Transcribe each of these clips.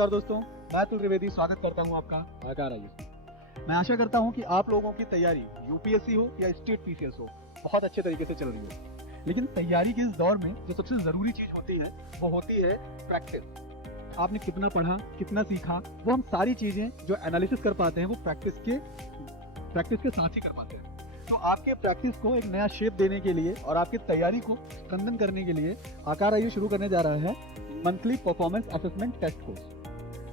नमस्कार दोस्तों, मैं अतुल त्रिवेदी स्वागत करता हूं आपका आकार आईएएस। मैं आशा करता हूं कि आप लोगों की तैयारी यूपीएससी हो या स्टेट पीसीएस हो बहुत अच्छे तरीके से चल रही है। लेकिन तैयारी के इस दौर में जो सबसे जरूरी चीज होती है वो होती है प्रैक्टिस। आपने कितना पढ़ा, कितना सीखा, वो हम सारी चीजें जो एनालिसिस कर पाते हैं वो प्रैक्टिस के साथ ही कर पाते हैं। तो आपके प्रैक्टिस को एक नया शेप देने के लिए और आपकी तैयारी को स्ट्रेंथन करने के लिए आकार आईएएस शुरू करने जा रहा है monthly performance assessment test course.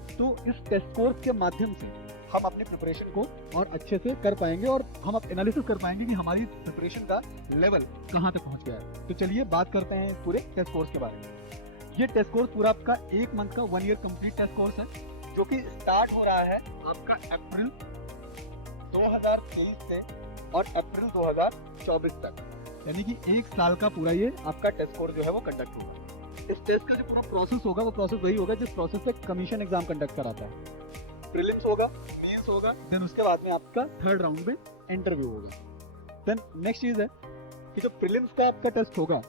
तो इस टेस्ट कोर्स के माध्यम से हम अपनी प्रिपरेशन को और अच्छे से कर पाएंगे और हम अब एनालिसिस कर पाएंगे कि हमारी प्रिपरेशन का लेवल कहाँ तक पहुँच गया है। तो चलिए बात करते हैं इस पूरे टेस्ट कोर्स के बारे में। ये टेस्ट कोर्स पूरा आपका 1 मंथ का 1 ईयर कंप्लीट टेस्ट कोर्स है, जो कि स्टार्ट हो रहा है आपका अप्रैल 2023 से और अप्रैल 2024 तक, यानी कि 1 साल का पूरा ये आपका टेस्ट कोर्स जो है वो कंडक्ट होगा। इस टेस्ट का जो पूरा प्रोसेस होगा वो प्रोसेस वही होगा जिस प्रोसेस से कमीशन एग्जाम कंडक्ट कराता है। प्रीलिम्स होगा, मेंस होगा, देन उसके बाद में आपका थर्ड राउंड में इंटरव्यू होगा। देन नेक्स्ट चीज है कि जो प्रीलिम्स का आपका टेस्ट होगा,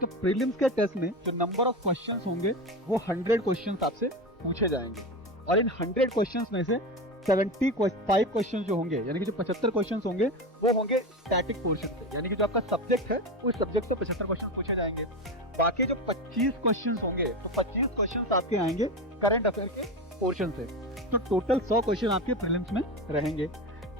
तो प्रीलिम्स के टेस्ट में जो नंबर ऑफ क्वेश्चंस होंगे वो 100 क्वेश्चंस आपसे पूछे जाएंगे और इन 100 क्वेश्चंस में से 75 क्वेश्चन जो होंगे, यानी कि जो 75 क्वेश्चन होंगे वो होंगे स्टैटिक पोर्शन से, यानी कि जो आपका सब्जेक्ट है उस सब्जेक्ट से 75 क्वेश्चन पूछे जाएंगे। बाकी जो 25 क्वेश्चन होंगे तो 25 क्वेश्चन आपके आएंगे करंट अफेयर के पोर्शन से। तो टोटल 100 क्वेश्चन आपके प्रीलिम्स में रहेंगे।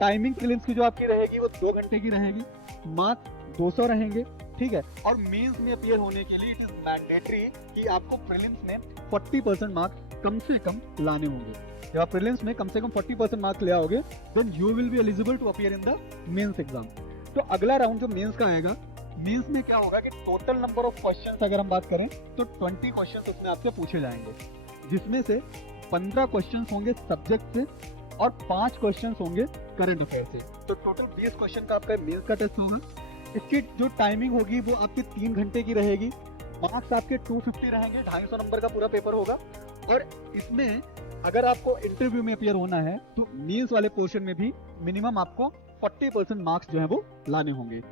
टाइमिंग प्रीलिम्स की जो आपकी रहेगी वो 2 घंटे की रहेगी, मार्क्स 200 रहेंगे, ठीक है। और मेंस में अपीयर होने के लिए इट इज मैंडेटरी कि आपको प्रीलिम्स में 40% मार्क्स कम से कम लाने होंगे। जब आप प्रीलिम्स में कम से कम 40% मार्क्स ले आओगे then you will be eligible to appear in the mains exam. तो अगला राउंड जो मेंस का आएगा, मेंस में क्या होगा कि टोटल नंबर ऑफ क्वेश्चंस अगर हम बात करें तो 20 क्वेश्चंस उसमें आपसे पूछे जाएंगे, जिसमें से 15 क्वेश्चंस होंगे सब्जेक्ट से और 5 क्वेश्चंस होंगे करंट अफेयर से। तो टोटल 20 क्वेश्चन का आपका मेंस का टेस्ट होगा। इसकी जो टाइमिंग होगी वो आपकी 3 घंटे की रहेगी। मार्क्स आपके 250 रहेंगे, 250 नंबर का पूरा पेपर होगा। और इसमें अगर आपको इंटरव्यू में अपीयर होना है तो मेंस वाले पोर्शन में भी मिनिमम आपको 40% मार्क्स जो है वो लाने होंगे।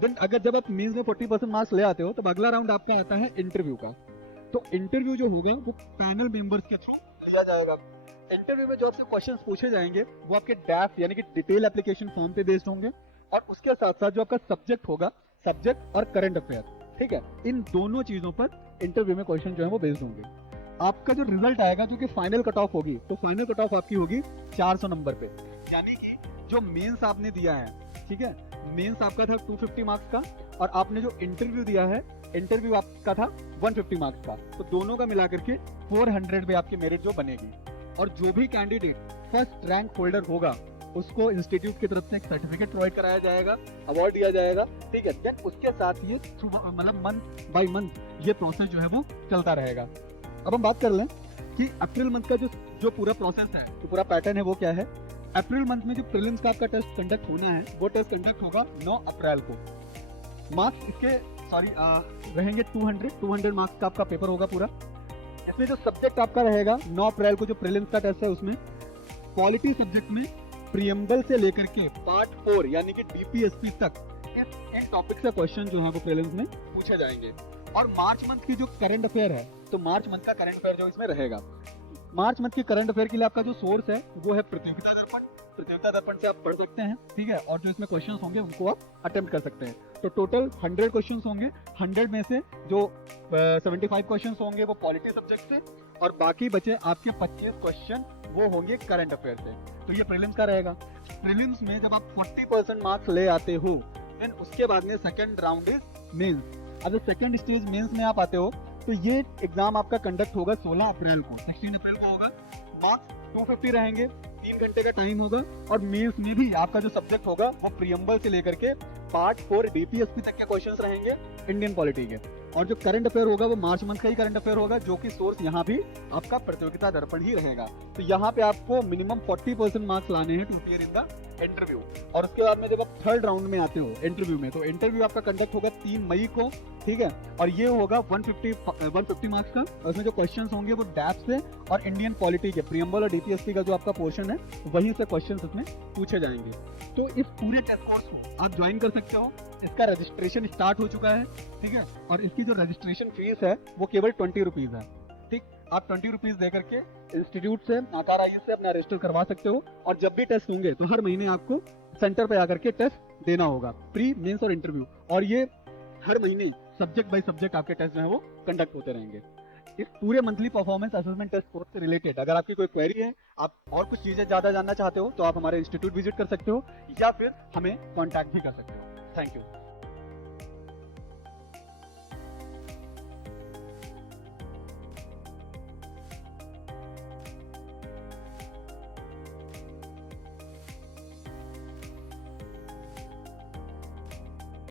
देन अगर जब आप मेंस में 40% मार्क्स ले आते हो तो अगला राउंड आपका आता है इंटरव्यू का। तो इंटरव्यू जो होगा वो पैनल मेंबर्स के थ्रू लिया जाएगा। इंटरव्यू में जो आपसे क्वेश्चंस पूछे जाएंगे वो आपके डैफ यानी कि डिटेल एप्लीकेशन फॉर्म पे बेस्ड होंगे और उसके साथ साथ जो आपका सब्जेक्ट होगा, सब्जेक्ट और करंट अफेयर, ठीक है, इन दोनों चीजों पर इंटरव्यू में क्वेश्चन जो है वो बेस्ड होंगे। आपका जो रिजल्ट आएगा जो कि फाइनल कट ऑफ होगी, तो फाइनल कट ऑफ आपकी होगी 400 नंबर पे, यानी कि जो मेंस आपने दिया है, ठीक है, मेंस आपका था 250 मार्क्स का और आपने जो इंटरव्यू दिया है, इंटरव्यू आपका था 150 मार्क्स का, तो दोनों का मिलाकर के 400 पे आपकी मेरिट जो बनेगी। और जो भी कैंडिडेट फर्स्ट रैंक होल्डर होगा उसको इंस्टीट्यूट की तरफ से एक सर्टिफिकेट प्रोवाइड कराया जाएगा, अवार्ड दिया जाएगा, ठीक है। देन उसके साथ ये मतलब मंथ बाय मंथ ये प्रोसेस जो है वो चलता रहेगा। अब हम बात कर लें कि अप्रैल मंथ का जो पूरा प्रोसेस है, जो पूरा पैटर्न है वो क्या है। अप्रैल मंथ में जो प्रीलिम्स का आपका टेस्ट कंडक्ट होना है वो टेस्ट कंडक्ट होगा 9 अप्रैल को। मार्क्स इसके रहेंगे 200 मार्क्स का आपका पेपर होगा पूरा। इसमें जो सब्जेक्ट आपका रहेगा 9 अप्रैल को जो प्रीलिम्स का टेस्ट है उसमें पॉलिटी सब्जेक्ट में प्रीएम्बल से लेकर के पार्ट 4 यानी कि डीपीएसपी तक इन टॉपिक से क्वेश्चन जो है वो प्रीलिम्स में पूछे जाएंगे। और मार्च मंथ की जो करंट अफेयर है, तो मार्च मंथ का करंट अफेयर जो इसमें रहेगा, मार्च मंथ की करंट अफेयर के लिए आपका जो सोर्स है वो है प्रतियोगिता दर्पण। प्रतियोगिता दर्पण से आप पढ़ सकते हैं, ठीक है, और जो इसमें क्वेश्चंस होंगे उनको आप अटेम्प्ट कर सकते हैं। तो टोटल 100 क्वेश्चंस होंगे, 100 में से जो 75 क्वेश्चंस होंगे वो पॉलिटी सब्जेक्ट से और बाकी बचे आपके 25 क्वेश्चन वो होंगे करंट अफेयर से। तो ये प्रीलिम्स का रहेगा। प्रीलिम्स में जब आप 40% मार्क्स ले आते हो देन उसके बाद में सेकंड राउंड इज मेंस। अब सेकंड स्टेज मेंस में आप आते हो तो ये एग्जाम आपका कंडक्ट होगा 16 अप्रैल को, 16 अप्रैल को होगा। मार्क्स 250 रहेंगे, 3 घंटे का टाइम होगा और मेंस में भी आपका जो सब्जेक्ट होगा वो प्रीएम्बल से लेकर के पार्ट 4 डीपीएसपी तक के क्वेश्चंस रहेंगे इंडियन पॉलिटी के। और जो करंट अफेयर होगा वो मार्च मंथ का ही करंट अफेयर होगा, जो कि सोर्स यहाँ भी आपका प्रतियोगिता दर्पण ही रहेगा। तो यहाँ पे आपको मिनिमम 40% मार्क्स लाने हैं to appear in the interview. और उसके बाद में जब आप थर्ड राउंड में आते हो इंटरव्यू में, तो इंटरव्यू आपका कंडक्ट होगा 3 मई को, ठीक है, और ये होगा 150 मार्क्स का। और उसमें जो क्वेश्चंस होंगे वो डैप से और इंडियन पॉलिटी के प्रीएम्बल और डीपीएसपी का जो आपका पोर्शन है वहीं से क्वेश्चंस उसमें पूछे जाएंगे। तो इस पूरे टेस्ट कोर्स को आप ज्वाइन कर सकते हो। इसका रजिस्ट्रेशन स्टार्ट हो चुका है, ठीक है, और इसकी जो रजिस्ट्रेशन फीस है वो केवल 20 रुपीज है, ठीक। आप 20 रुपीज दे करके इंस्टीट्यूट से आकार आईएएस से अपना रजिस्टर करवा सकते हो, और जब भी टेस्ट होंगे तो हर महीने आपको सेंटर पे आकर के टेस्ट देना होगा, प्री मेंस और इंटरव्यू, और ये हर महीने सब्जेक्ट बाय सब्जेक्ट आपके टेस्ट जो है वो कंडक्ट होते रहेंगे। इस पूरे monthly performance assessment test course से रिलेटेड अगर आपकी कोई क्वेरी है, आप और कुछ चीजें ज्यादा जानना चाहते हो, तो आप हमारे इंस्टीट्यूट विजिट कर सकते हो या फिर हमें कॉन्टैक्ट भी कर सकते हो। Thank you.